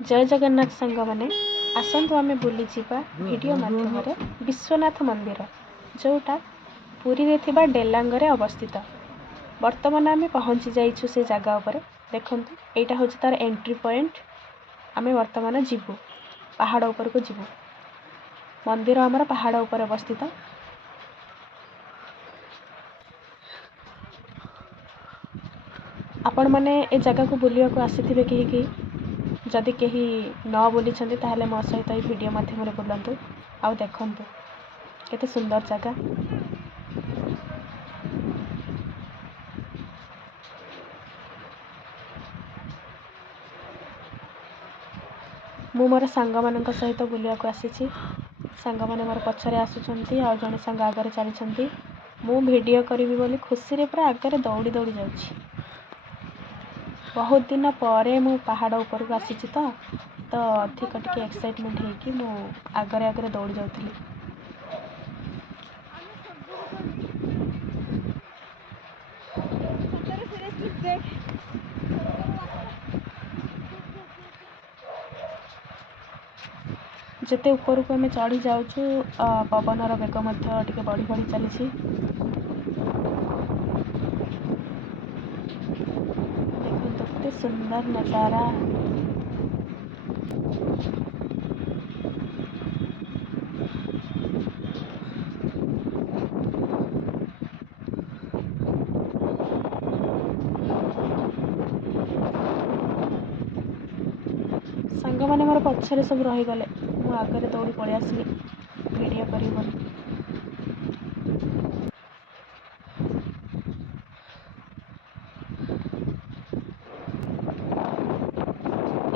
जय जगन्नाथ सांग मैंने आसतु आम बुली जावा वीडियो माध्यम विश्वनाथ मंदिर जोटा पुरी रे थिबा डेलांगरे अवस्थित। वर्तमान आम पहुँची जाइछु से जगह उपर। देखु यहाँ हूँ तार एंट्री पॉइंट। आम वर्तमान जीवु पहाड़ उपर को जीवु। मंदिर आमर पहाड़ उपर अवस्थित। आपण मैंने ए जगह को बुलिया को आसीथिबे कहीं जदि कहीं न बुली ताहले मो सहित ये वीडियो माध्यम बुलंतु आउ देखंतु केते सुंदर जगह। मु मोर सांग मानक सहित बुलिया को आसीछि। सांग माने मोर पछरे आसुछंती आ जने सांग आगरे चलीछंती। मु वीडियो करिवि बोली खुशी रे पूरा आगरे दौड़ी दौड़ी जाउछि। बहुत दिन पर मु पहाड़ ऊपर को आसी तो अधिक टिके एक्साइटमेंट है कि मु आगरे आगरे दौड़ी जाउथली। जेते ऊपर को हमें चढ़ी जाउछु पवनर बेग मध्य टिके बढ़ी बढ़ी चली। देखो केते सुंदर नजारा। सांग माने मोर पछरे सब रही गले। मु आगरे दौड़ी पळि आसली वीडियो करी बोली।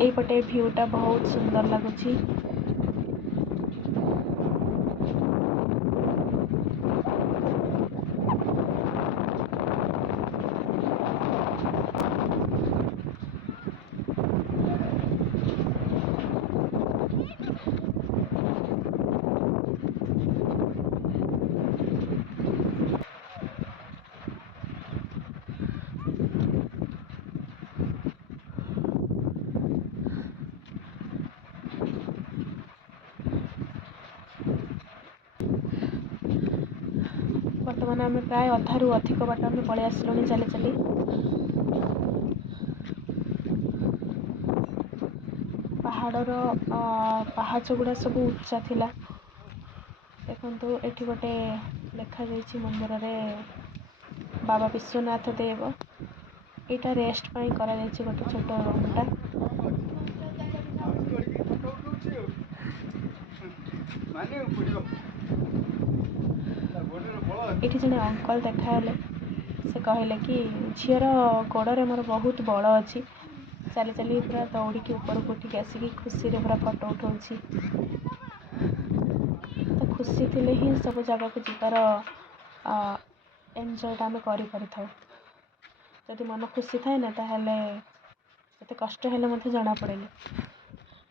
एई पटे व्यूटा बहुत सुंदर लगुची। वर्तमान आम प्राय अधारू अधिक बाट आम पलि आसलुनी चली चली। पहाड़र पहाच गुड़ा सब उच्चा थिला। देखो एठी गोटे लिखा जाइछि मंदिर रे बाबा विश्वनाथ देव। एटा रेस्ट पाई करा जाइछि गोटे छोट रूमटा। एठी जने अंकल देखाले से कहले कि झीर गोड़े मोर बहुत बड़ अच्छी। चली चली पूरा दौड़ी की ऊपर को उठिक आसिकी खुशी रे पूरा फोटो उठाऊँची। तो खुशी थिले ही सब जगह को जीवार एंजॉयटा आम कर। जदि मन खुशी थाए ना ताहले एते कष्ट हेले मते जना पड़ेनी।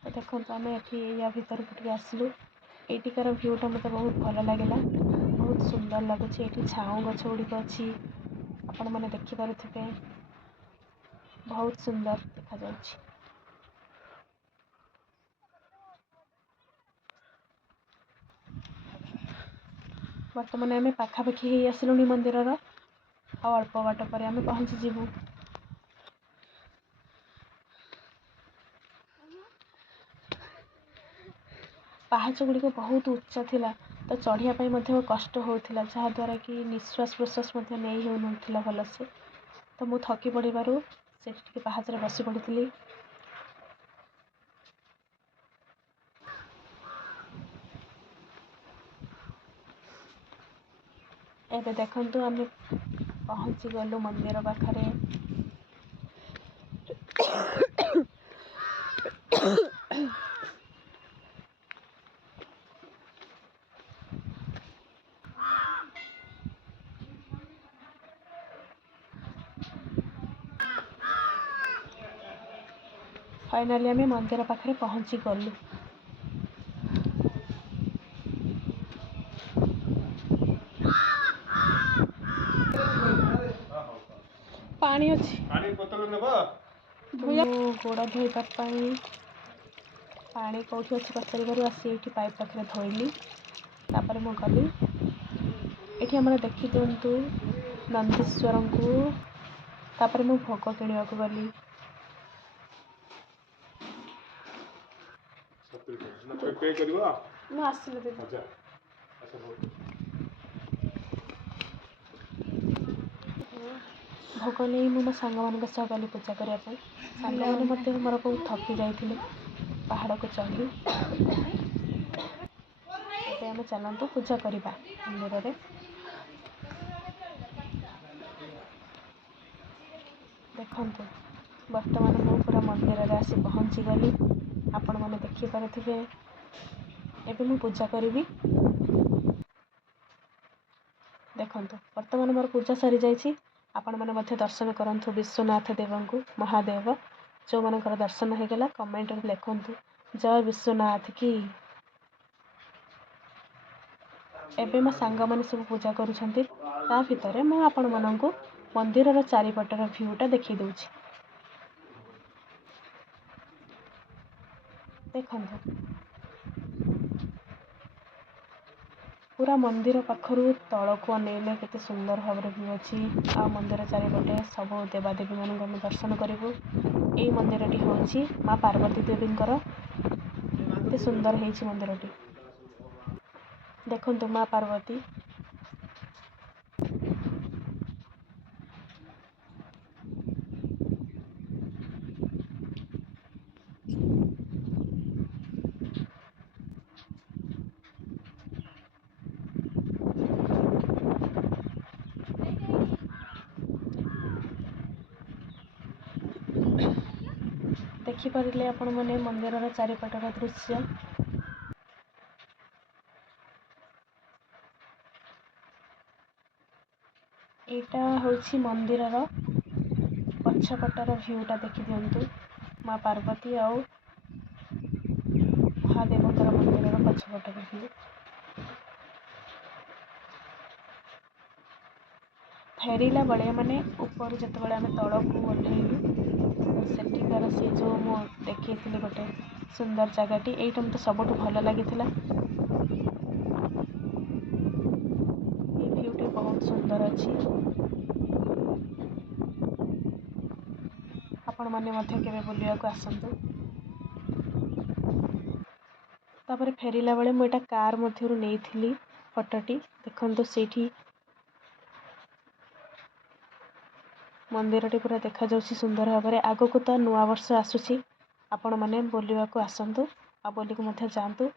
तो देखो आम या भीतर को आसलु। एटिकार व्यूटा मत बहुत भल लगे। बहुत सुंदर लगुच। ये झाऊ गछ गुड़िक अच्छी आपण मैंने देखिपे बहुत सुंदर देखा जाउछि। वर्तमान आम पाखापाखि हो आसलुनी मंदिर अल्प बाट पर आम पहुँची जीवु। पहाच गुड़िक बहुत उच्चा थिला तो चढ़िया मध्य कष्ट होता जहाँद्वारा कि निश्वास प्रश्वास नहीं होता भल से। तो मु थकी पड़ू से पहाच रे बसी पड़ी। एबे देखंतु आम पहुँची गलु मंदिर पाखरे। फाइनाली आम मंदिर पाखरे पहुँची गलु। पानी अच्छी गोड़ धोइबा पानी कौटी अच्छी पचार आसी ये पाइप पाखे धोइली तापर मु गली ये आम देखी दिंतु नंदीश्वर को तापर मु भोग किणवा को गली भोग नहीं मो सांग मान सह गली पूजा करने सांग मैंने मत मोर बहुत थकी जाइए पहाड़ को चढ़ी आम चलतु पूजा करवा मंदिर में देखु बर्तमान मु पूरा मंदिर में आसी पहुँची गली आपण मैंने देखिपे एवं मु पूजा करी देखु बर्तमान मोर पूजा सरी जाइए आपण मैंने दर्शन करंतु विश्वनाथ देव को महादेव जो मानकर दर्शन होगला कमेंट लिखु जय विश्वनाथ की एबे मो सांग मैंने सब पूजा करुछंती ता भितर मु आपण माननकु मंदिर चारिपटर भ्यूटा देखी दूची देखु पूरा मंदिर पाखरु तल को अनेले केते सुंदर भाव व्यू अच्छी आ मंदिर चारिपटे सब देवादेवी मान आम दर्शन करूँ यही मंदिरटी हूँ माँ पार्वती देवींकर केते सुंदर है मंदिरटी देखु माँ पार्वती देखिपारे आपण मैंने मंदिर चारिपटर दृश्य यहाँ हूँ मंदिर पछपटर भ्यूटा देखी दिंतु माँ पार्वती आउ महादेवंकर मंदिर पछपटर भ्यू फेरला बड़े माने ऊपर जो आम तल को ओह्लैलु सेठिकार सी जो मु देखी गोटे सुंदर जगहटी यहीटा मत सबुठ भल लगी भ्यूटी बहुत सुंदर अच्छी आपण मैंने बुलवा को आसतु तापर फेरला बेले मुझे कार मध्य नहीं फटोटी देखु से मंदिरटी पूरा देखा जाउछि सुंदर भाव में आगो को तो नुआ वर्ष आसुछि आपण मैंने बुलवा को आसतु आ बोली को मध्य जातु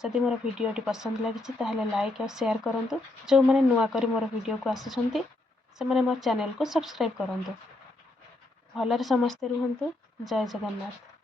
जदि मोर वीडियोटी पसंद लगी ताहले लाइक और शेयर करंतु जो मैंने नुआ करी मोर वीडियो को आसुछंती से मैंने मोर चैनल को सब्सक्राइब करंतु भलरे समस्ते रुहंतु जय जगन्नाथ।